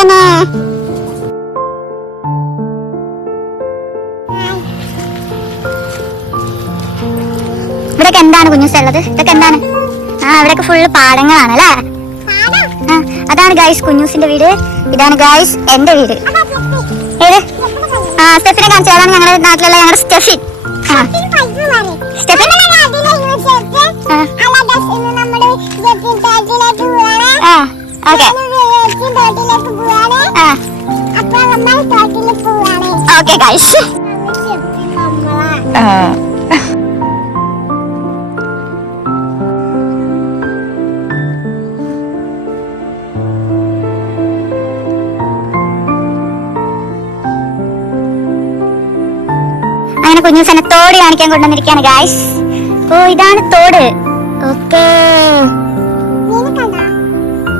എന്നെ ഇവിടൊക്കെ എന്താണ് കുഞ്ഞുസ് ഉള്ളത്? ഇതൊക്കെ എന്താണ്? ആ ഇവിടൊക്കെ ഫുള്ള് പാടങ്ങളാണ് അല്ലേ? അതാണ് ഗൈസ് കുഞ്ഞൂസിന്റെ വീട്. ഇതാണ് ഗൈസ് എന്റെ വീട്. ഏത്? ആ സ്റ്റെഫിനെ കാണിച്ചു. അതാണ് ഞങ്ങളുടെ നാട്ടിലുള്ള ഞങ്ങളുടെ Stefin Stefin okay. Okay guys അങ്ങനെ കുഞ്ഞൂസനെ തോട് കാണിക്കാൻ കൊണ്ടുവന്നിരിക്കുകയാണ് ഗൈസ് ഓ ഇതാണ് തോട്. ഓക്കേ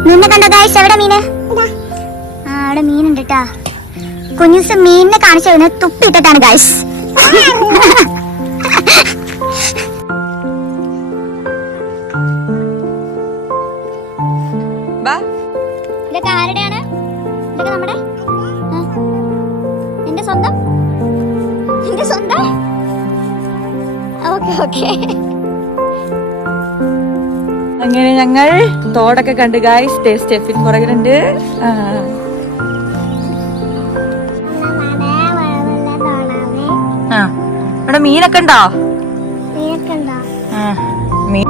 നിന്നെ കണ്ടോ? ഗൈസ് എവിടെ മീന്? ആ അവിടെ മീനുണ്ട് കേട്ടാ കുഞ്ഞൂസ് മീനിനെ കാണിച്ചു തരുന്നത് തുപ്പിട്ടിട്ടാണ് ഗൈസ് ബാ. ഇതൊക്കെ ആരുടെയാണ്? ഇതൊക്കെ നമ്മുടെ? എന്റെ സ്വന്തം? എന്റെ സ്വന്തം? ഓക്കെ ഓക്കെ അങ്ങനെ ഞങ്ങൾ തോടൊക്കെ കണ്ട് ഗായ്സ് ടേസ്റ്റ് സ്റ്റെഫിൻ പുറകിലുണ്ട് ഇവിടെ മീനൊക്കെ ഉണ്ടോ? ആ, മീൻ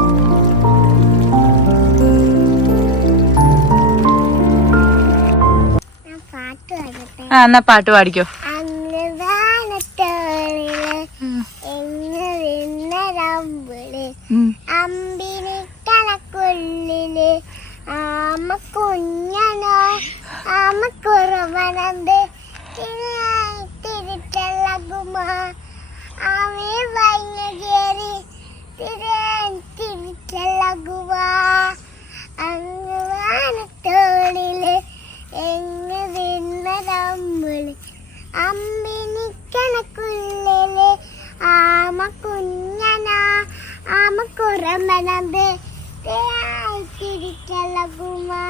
എന്നാ പാട്ട് പാടിക്കോ. അമ്പിന് ആമ കുഞ്ഞനോ ആമ കുറവനന്ത് തിരിച്ചളകുമ ആമേ വൈന കേറി തിരിച്ചളകുക അന്നദാനത്തോളിൽ എന്ന് വിണ്ണരമ്പിൾ അമ്പിനി കണക്കുള്ളിൽ ആമ കുഞ്ഞനാ ആമ കുറമ്പനത് തിരിച്ചളകുമാ